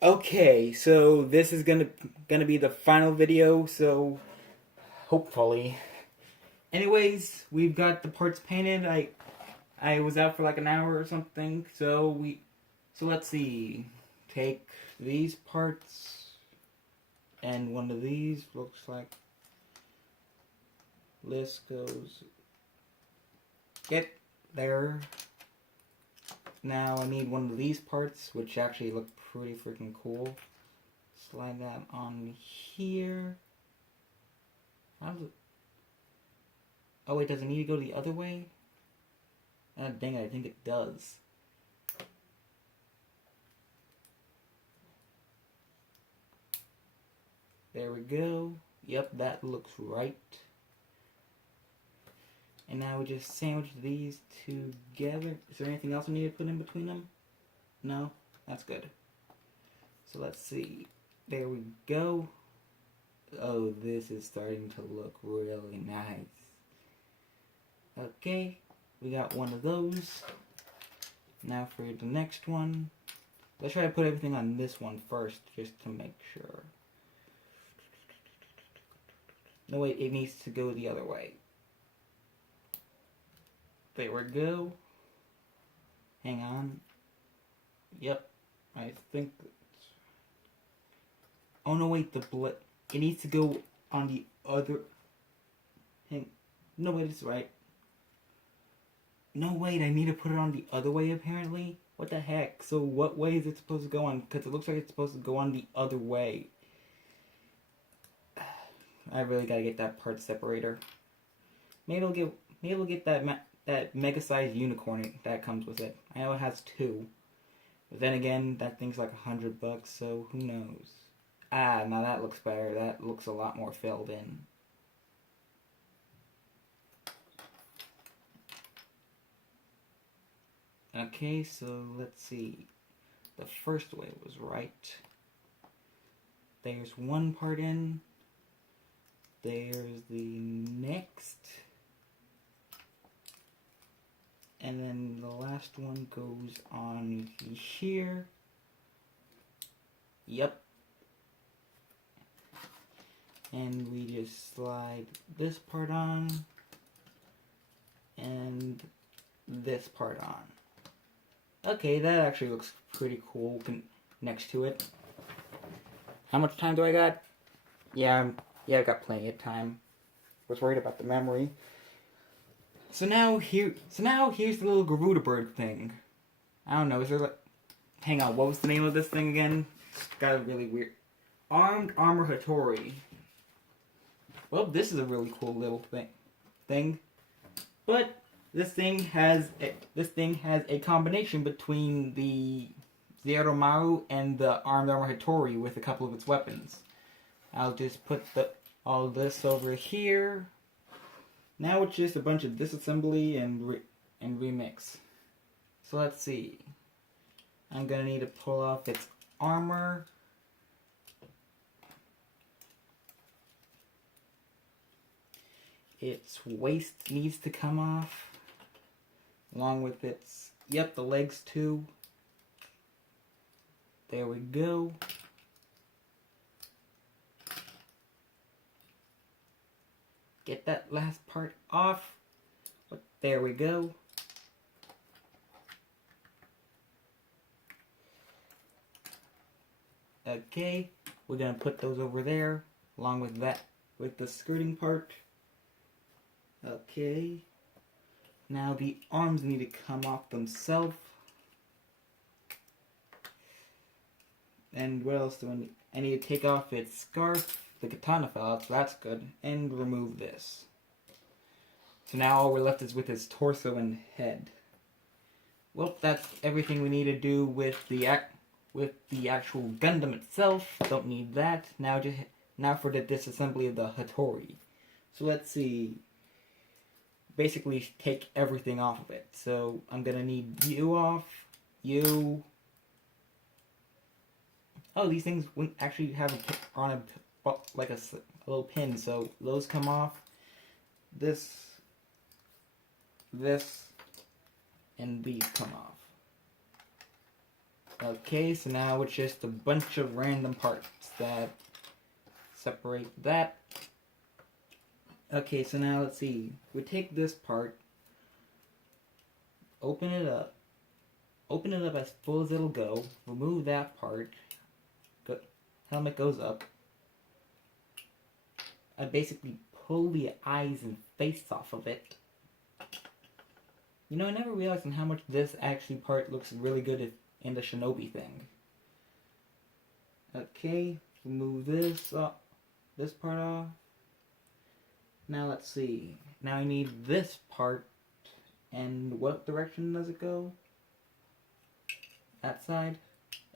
Okay, so this is gonna be the final video, so hopefully. Anyways, we've got the parts painted. I was out for like an hour or something, so let's see. Take these parts and one of these looks like this goes get there. Now I need one of these parts, which actually look pretty freaking cool. Slide that on here. How does it? Oh wait, does it need to go the other way? Ah, dang it, I think it does. There we go. Yep, that looks right. And now we just sandwich these together. Is there anything else we need to put in between them? No? That's good. So let's see. There we go. Oh, this is starting to look really nice. Okay, we got one of those. Now for the next one. Let's try to put everything on this one first, just to make sure. No, wait, it needs to go the other way. There we go. Hang on. Yep, I think. Oh no, wait, it needs to go on the other. No, wait, it's right. No, wait, I need to put it on the other way apparently? What the heck? So what way is it supposed to go on? Because it looks like it's supposed to go on the other way. I really gotta get that part separator. Maybe I'll get that mega-sized unicorn that comes with it. I know it has two. But then again, that thing's like $100, so who knows? Ah, now that looks better. That looks a lot more filled in. Okay, so let's see. The first way was right. There's one part in. There's the next. And then the last one goes on here. Yep. And we just slide this part on. And this part on. Okay, that actually looks pretty cool next to it. How much time do I got? Yeah, I've got plenty of time. Was worried about the memory. So now here's the little Garuda bird thing. I don't know, is there like... Hang on, what was the name of this thing again? It's got a really weird... Armed Armor Hattori. Well, this is a really cool little thing. But this thing has a combination between the Zeromaru and the Armed Armor Hattori with a couple of its weapons. I'll just put all this over here. Now it's just a bunch of disassembly and remix. So let's see. I'm gonna need to pull off its armor. Its waist needs to come off. Along with its, yep, the legs too. There we go. Get that last part off. But there we go. Okay, we're gonna put those over there, along with that, with the skirting part. Okay. Now the arms need to come off themselves. And what else do I need? I need to take off its scarf. The katana fell out, so that's good. And remove this. So now all we're left is with its torso and head. Well, that's everything we need to do with the actual Gundam itself. Don't need that. Now for the disassembly of the Hattori. So let's see. Basically take everything off of it. So I'm gonna need you off. You. Oh, these things wouldn't actually have like a little pin, so those come off. This, and these come off. Okay, so now it's just a bunch of random parts that separate that. Okay, so now let's see. We take this part, open it up as full as it'll go, remove that part, helmet goes up. I basically pull the eyes and face off of it. You know, I never realized how much this actually part looks really good in the Shinobi thing. Okay, remove this part off. Now let's see. Now I need this part, and what direction does it go? That side?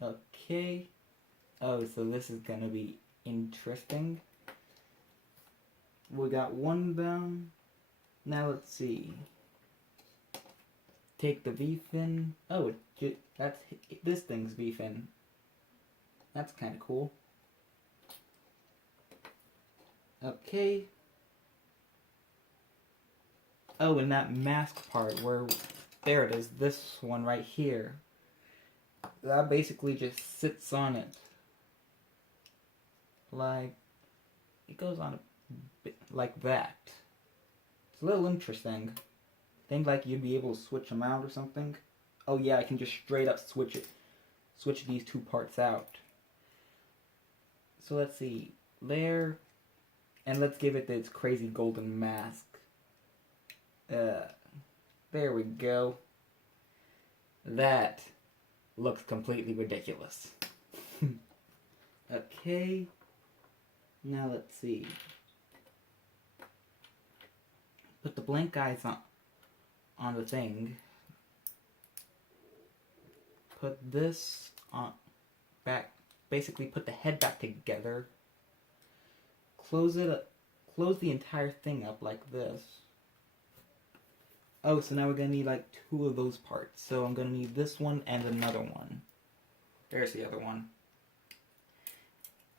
Okay. Oh, so this is gonna be interesting. We got one down. Now let's see. Take the V-fin. Oh, this thing's V-fin. That's kind of cool. Okay. Oh, and that mask part where, there it is, this one right here. That basically just sits on it. Like, it goes on a bit like that. It's a little interesting. Think like you'd be able to switch them out or something. Oh yeah, I can just straight up switch these two parts out. So let's see, there, and let's give it its crazy golden mask. There we go. That looks completely ridiculous. Okay, now let's see. Put the blank eyes on the thing. Put this on back. Basically, put the head back together. Close the entire thing up like this. Oh, so now we're gonna need like two of those parts. So I'm gonna need this one and another one. There's the other one.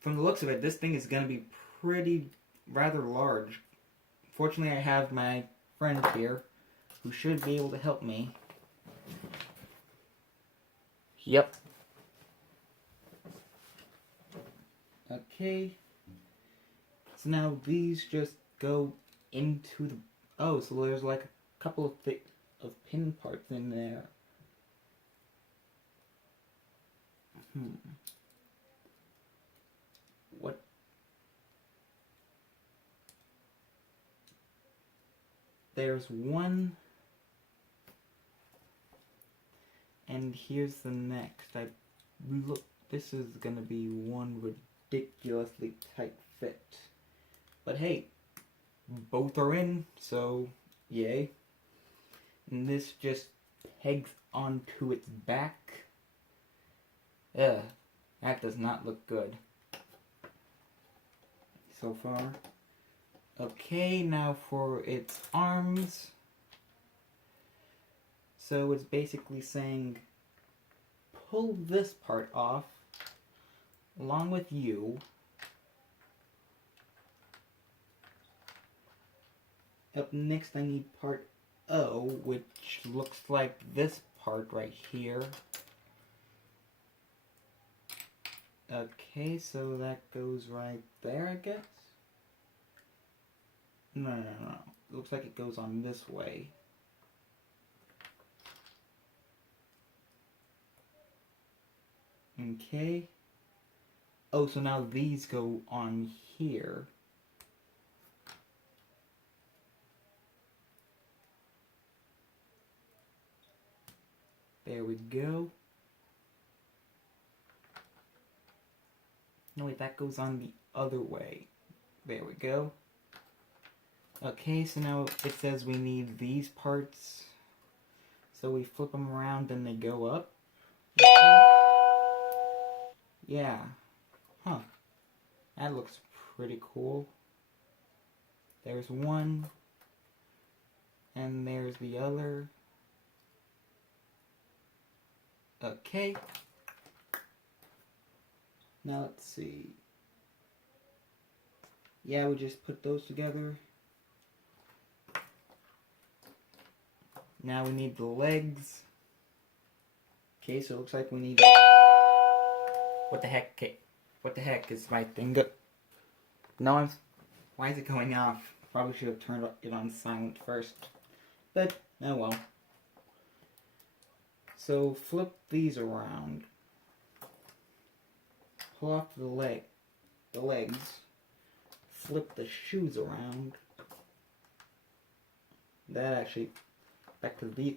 From the looks of it, this thing is gonna be rather large. Fortunately, I have my friend here who should be able to help me. Yep. Okay. So now these just go into the... Oh, so there's like a couple of pin parts in there. What? There's one. And here's the next. This is gonna be one ridiculously tight fit. But hey, both are in, so yay. And this just pegs onto its back. Ugh, that does not look good so far. Okay, now for its arms. So it's basically saying, pull this part off, along with you. Up next I need part O, which looks like this part right here. Okay, so that goes right there, I guess? No. It looks like it goes on this way. Okay. Oh, so now these go on here. There we go. No, wait, that goes on the other way. There we go. Okay, so now it says we need these parts. So we flip them around and they go up. Yeah. Huh. That looks pretty cool. There's one. And there's the other. Okay. Now let's see. Yeah, we just put those together. Now we need the legs. Okay, so it looks like we need What the heck? What the heck is my thing? No, why is it going off? Probably should have turned it on silent first. But, oh well. So, flip these around. Pull off the legs. Flip the shoes around. That actually, back to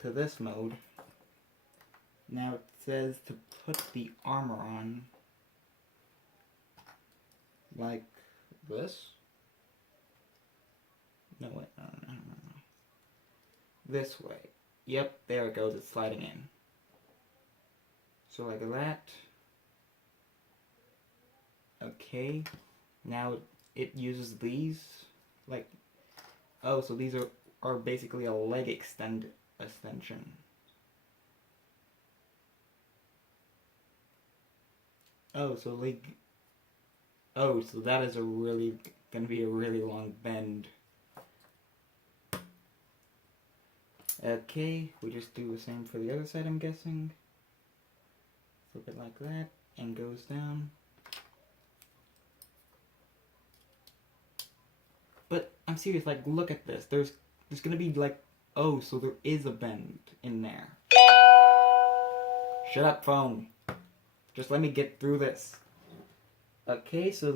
to this mode. Now it says to put the armor on. Like this? No, wait, no. This way. Yep, there it goes, it's sliding in. So like that. Okay, now it uses these, like, oh, so these are basically a leg extension. Oh, so like, oh, so that is gonna be a really long bend. Okay, we just do the same for the other side, I'm guessing. Flip it like that, and goes down. But I'm serious, like, look at this. There's gonna be like, oh, so there is a bend in there. Shut up, phone. Just let me get through this. Okay, so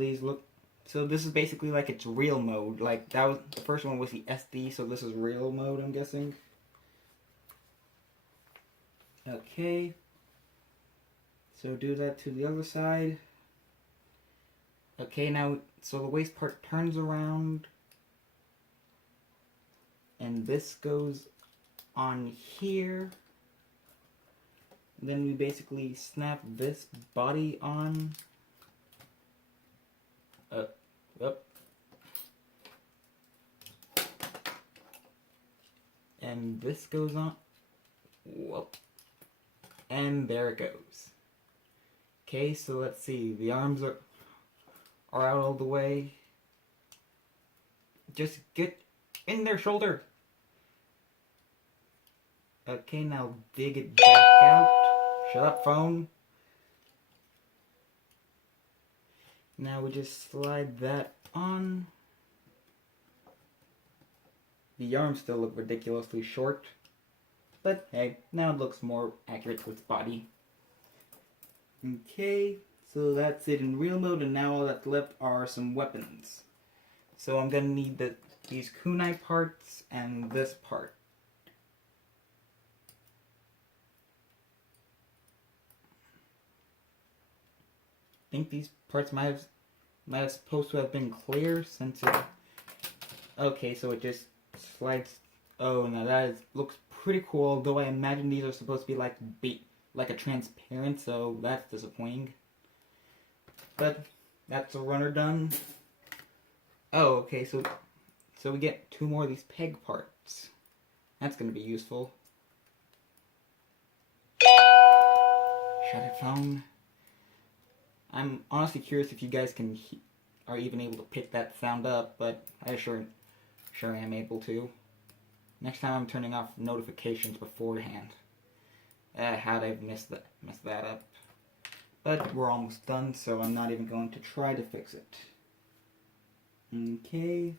so this is basically like its real mode. Like, that was, the first one was the SD, so this is real mode, I'm guessing. Okay. So do that to the other side. Okay, now, so the waist part turns around. And this goes on here. Then we basically snap this body on. Up. And this goes on. Whoop. And there it goes. Okay, so let's see. The arms are out all the way. Just get in their shoulder. Okay, now dig it back out. Shut up, phone. Now we just slide that on. The arms still look ridiculously short. But hey, now it looks more accurate to its body. Okay, so that's it in real mode, and now all that's left are some weapons. So I'm gonna need these kunai parts and this part. I think these parts might have supposed to have been clear since it. Okay, so it just slides. Oh, now that looks pretty cool. Though I imagine these are supposed to be like a transparent, so that's disappointing. But that's a runner done. Oh, okay, so we get 2 more of these peg parts. That's gonna be useful. Shut it, phone. I'm honestly curious if you guys are even able to pick that sound up, but I sure am able to. Next time I'm turning off notifications beforehand. How'd I mess that up? But we're almost done, so I'm not even going to try to fix it. Okay.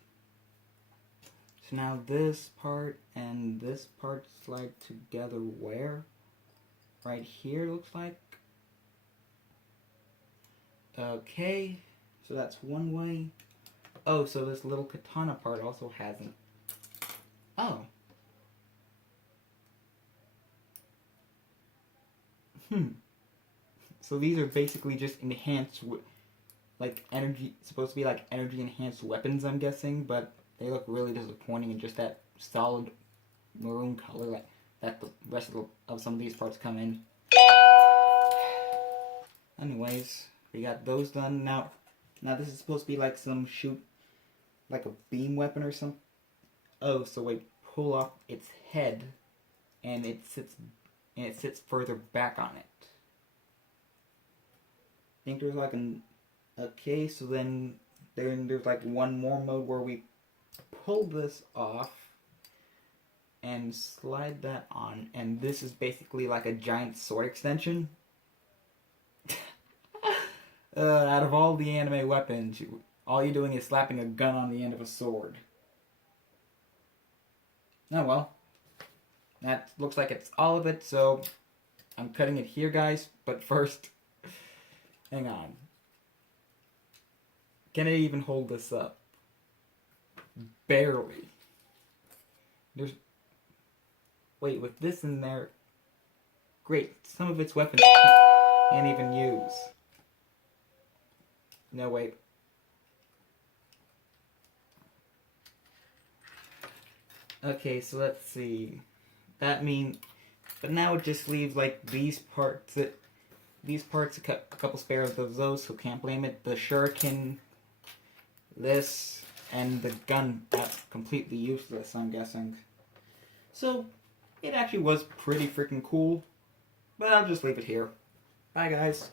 So now this part and this part slide together where? Right here, looks like. Okay, so that's one way. Oh, so this little katana part also hasn't. Oh. So these are basically just enhanced, like energy, supposed to be like energy enhanced weapons, I'm guessing, but they look really disappointing in just that solid maroon color like that the rest of some of these parts come in. Anyways, we got those done. Now this is supposed to be like like a beam weapon or something. Oh, so we pull off its head, and it sits further back on it. I think there's like okay, so then there's like one more mode where we pull this off and slide that on, and this is basically like a giant sword extension. Out of all the anime weapons, all you're doing is slapping a gun on the end of a sword. Oh well. That looks like it's all of it, so I'm cutting it here, guys. But first, hang on. Can I even hold this up? Barely. There's... Wait, with this in there... Great, some of its weapons I can't even use. No, wait. Okay, so let's see. That means... But now it just leaves, like, these parts, a couple spares of those, so can't blame it. The shuriken, this, and the gun, that's completely useless, I'm guessing. So, it actually was pretty freaking cool, but I'll just leave it here. Bye, guys.